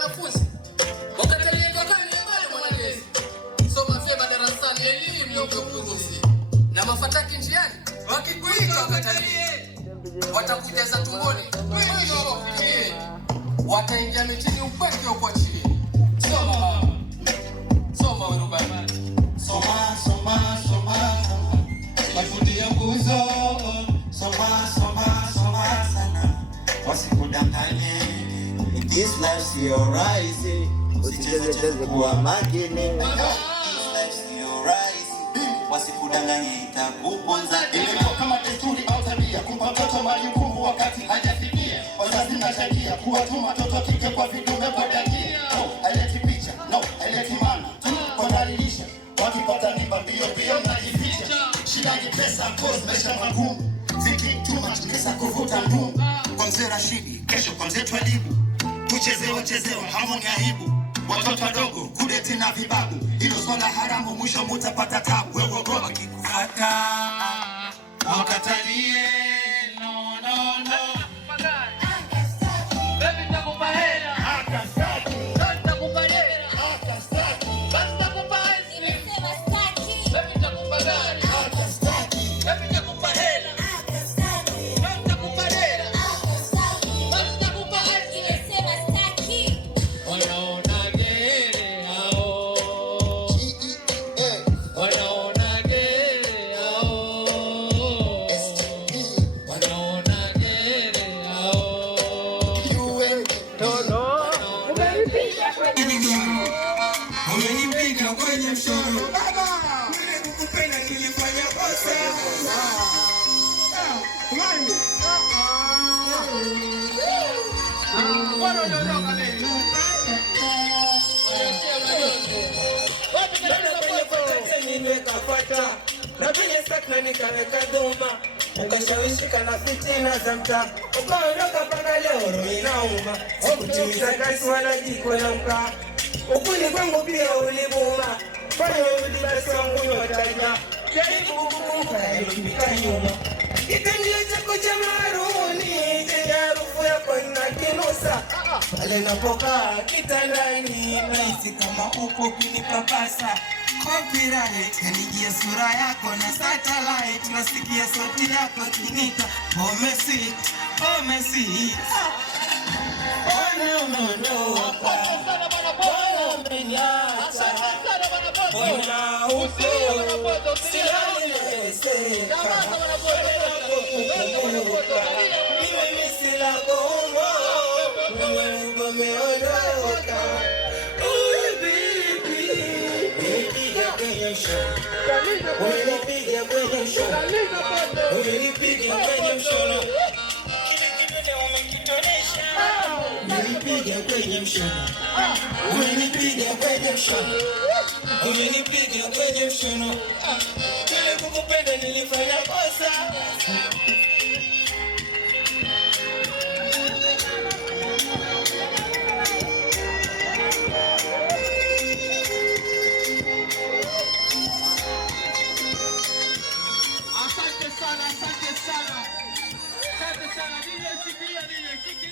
Wanafunzi wakatalie kwa kani ya bale mwanadesi. Soma vyema darasani, elimu ya ufunguzi. Na mafataki njiani wakikuita wakatalie. Watakujaza tumboni wengi wawafikie. Wataingia mitini upeke ukuachilie. Soma soma urubani. Soma soma soma mafundi ya nguzo. Soma soma soma sana wasikudanganye. This life sio rahisi, usicheze kuwa makini. This life sio rahisi, wasikudanganye itakuponza. Ilikuwa kama desturi au tabia kumpa mtoto majukumu wakati hajafikia. Wazazi nashakia kuwatuma mtoto kike kwa vidume kwa dakia. No, haileti picha, no, haileti maana. Kudhalilisha, wakipata mimba mbio mnajificha. Shida ni pesa, cause maisha magumu. Ziki too much, pesa kuvuta ndumu. Kwa mzee Rashidi, kesho kwa mzee Twalibu. Tuchezewa hamoni aibu. Watoto wadogo kudeti na vibabu. Hilo swala haramu, mwisho mutapata tabu. Wewe ogopa kikufata wakatalie. No no no. Baby nakupa hela. Akastaki. Nakupa hela. Akastaki. Basi nakupa hela. Nimesema staki. Baby nakupa gari. Akastaki. Baby nakupa hela. Akastaki. Nakupa hela. Akastaki. Basi nakupa hela. Nimesema staki. Wanaona gere hao. Wanaona gere hao. Wanaona gere hao. Umenipiga kwenye mshoro. Mimi kukupenda nilifanya kosa. Nimekapata na penye sakna nikaweka dhuma, ukashawishika na fitina za mtaa, ukaondoka mpaka leo roho inauma. Sikutimiza kazi wala jiko la mkaa, ukuni kwangu pia ulibuma. Fanya ulibasi wangu yotaja, jaribu kukumbuka yaliyopita nyuma. Kikandio chako cha maruni chenye harufu yako inakinusa, pale napokaa kitandani nahisi kama upo kunipapasa. Copyright yanijia sura yako na satellite, nasikia sauti yako kinita. Oh Messi, oh Messi. Oh no no no. Oh umeniacha. Oh na uko silani nimeseka. Mimi sila kongo. Mimi umeondoka. Umenipiga kwenye mshono. Umenipiga kwenye mshono. Kile kidude umekitonesha. Umenipiga kwenye mshono. Umenipiga kwenye mshono. Umenipiga kwenye mshono. Kile kukupenda nilifanya kosa. Asante sana, asante sana. Asante sana. Nije sikia, nije sikia.